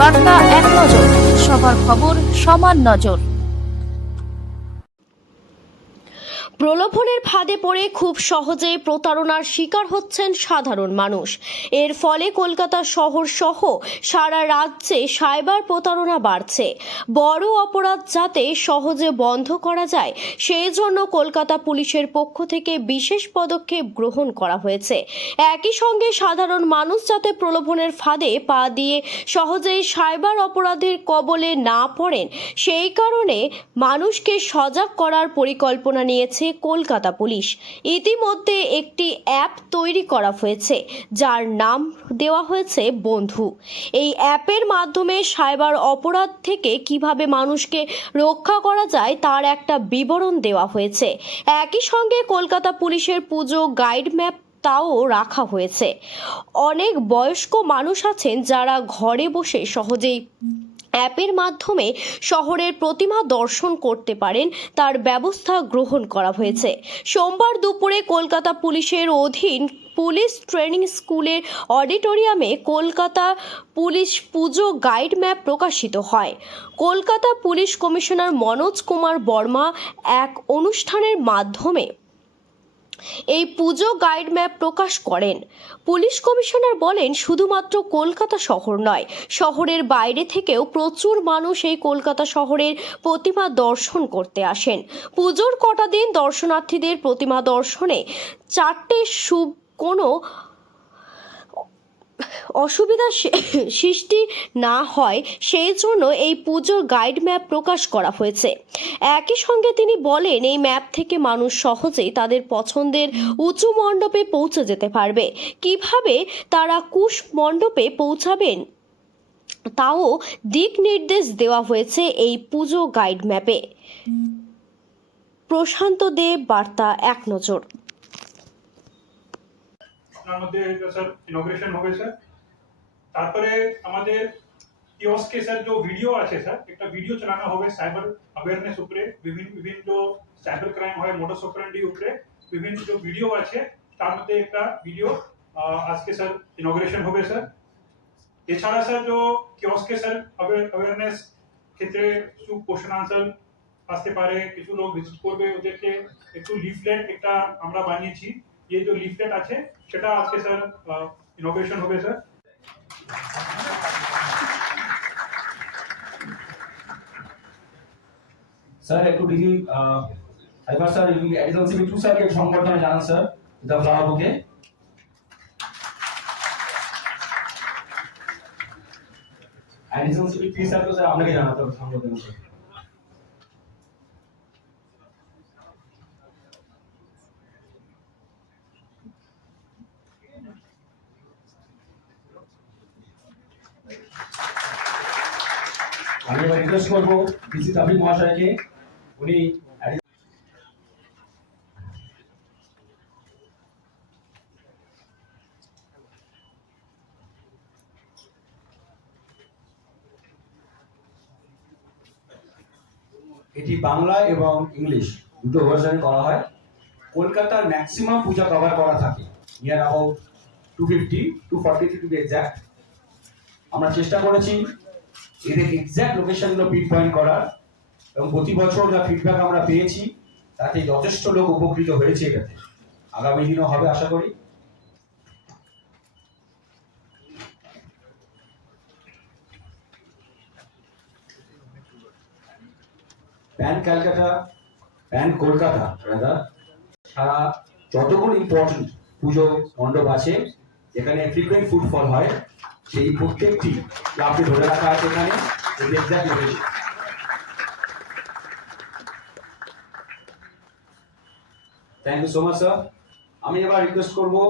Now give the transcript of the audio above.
বার্তা এক নজর, সবার খবর সমান নজর। প্রলোভনের ফাঁদে পড়ে খুব সহজেই প্রতারণার শিকার হচ্ছেন সাধারণ মানুষ। এর ফলে কলকাতা শহর সহ সারা রাজ্যে সাইবার প্রতারণা বাড়ছে। বড় অপরাধ যাতে সহজে বন্ধ করা যায় সেই জন্য কলকাতা পুলিশের পক্ষ থেকে বিশেষ পদক্ষেপ গ্রহণ করা হয়েছে। একই সঙ্গে সাধারণ মানুষ যাতে প্রলোভনের ফাঁদে পা দিয়ে সহজেই সাইবার অপরাধের কবলে না পড়েন সেই কারণে মানুষকে সজাগ করার পরিকল্পনা নিয়েছে কলকাতা পুলিশ। ইতিমধ্যে একটি অ্যাপ তৈরি করা হয়েছে যার নাম দেওয়া হয়েছে বন্ধু। এই অ্যাপের মাধ্যমে সাইবার অপরাধ থেকে কিভাবে মানুষকে রক্ষা করা যায় তার একটা বিবরণ দেওয়া হয়েছে। একই সঙ্গে কলকাতা পুলিশের পুজো গাইড ম্যাপ তাও রাখা হয়েছে। অনেক বয়স্ক মানুষ আছেন যারা ঘরে বসে সহজেই অ্যাপের মাধ্যমে শহরের প্রতিমা দর্শন করতে পারেন, তার ব্যবস্থা গ্রহণ করা হয়েছে। সোমবার দুপুরে কলকাতা পুলিশের অধীন পুলিশ ট্রেনিং স্কুলের অডিটোরিয়ামে কলকাতা পুলিশ পুজো গাইড ম্যাপ প্রকাশিত হয়। কলকাতা পুলিশ কমিশনার মনোজ কুমার বর্মা এক অনুষ্ঠানের মাধ্যমে এই পুজো গাইড ম্যাপ প্রকাশ করেন। পুলিশ কমিশনার বলেন, শুধুমাত্র কলকাতা শহর নয়, শহরের বাইরে থেকেও প্রচুর মানুষ এই কলকাতা শহরের প্রতিমা দর্শন করতে আসেন। পুজোর কটা দিন দর্শনার্থীদের প্রতিমা দর্শনে কোনো অসুবিধা সৃষ্টি না হয় সেই জন্য এই পুজোর গাইড ম্যাপ প্রকাশ করা হয়েছে। একই সঙ্গে তিনি বলেন, এই ম্যাপ থেকে মানুষ সহজেই তাদের পছন্দের উঁচু মণ্ডপে পৌঁছে যেতে পারবে। কিভাবে তারা কুশ মণ্ডপে পৌঁছাবেন তাও দিক নির্দেশ দেওয়া হয়েছে এই পুজো গাইড ম্যাপে। প্রশান্ত দেব, বার্তা এক নজর। আপনার মধ্যে স্যার ইনগ্রেশন হবে স্যার। তারপরে আমাদের কিওস্কে স্যার যে ভিডিও আছে স্যার, একটা ভিডিও চালানো হবে সাইবার অ্যাওয়ারনেস উপরে, বিভিন্ন সাইবার ক্রাইম হয় মোডাস অপারেন্ডি উপরে বিভিন্ন যে ভিডিও আছে তার মধ্যে একটা ভিডিও আজকে স্যার ইনগ্রেশন হবে স্যার। এছাড়া স্যার যে কিওস্কে স্যার অ্যাওয়ারনেস ক্ষেত্রে কিছু কোশ্চেন আনসার আসতে পারে, কিছু লোক ভিজিট করবে, ওদেরকে একটু লিফলেট একটা আমরা বানিয়েছি। ये जो লিফলেট আছে সেটা আজকে স্যার ইনোভেশন হবে স্যার। স্যার একটু ডিজি একবার স্যার অ্যাডিশনাল সিবি 2 স্যারকে সংবর্ধনা জানান স্যার দা ফ্লাওয়ার বুকে। অ্যাডিশনাল সিবি 3 স্যারকে স্যার আপনাকে জানাতে হবে সংবর্ধনা স্যার। আমি এবার রিকোয়েস্ট করবো ডিসি তাবির মহাশয়কে, উনি এটি বাংলা এবং ইংলিশ দুটো ভার্সনে করা হয়। কলকাতার ম্যাক্সিমাম পূজা কভার করা থাকে, near about 250 243 to be exact. আমরা চেষ্টা করেছি এদের এক্সাক্ট লোকেশনগুলো পিন পয়েন্ট করার, এবং প্রতি বছর যা ফিডব্যাক আমরা পেয়েছি তাতে যথেষ্ট লোক উপকৃত হয়েছে। এটাতে আগামী দিনও হবে আশা করি। প্যান কলকাতা সারা যতগুলো ইম্পর্টেন্ট পুজো মণ্ডপ আছে যেখানে ফ্রিকুয়েন্ট ফুটফল হয় সেই প্রত্যেকটি ক্লাবকে ধরে রাখা আছে এখানে। Thank you so much sir. আমি এবার রিকোয়েস্ট করবো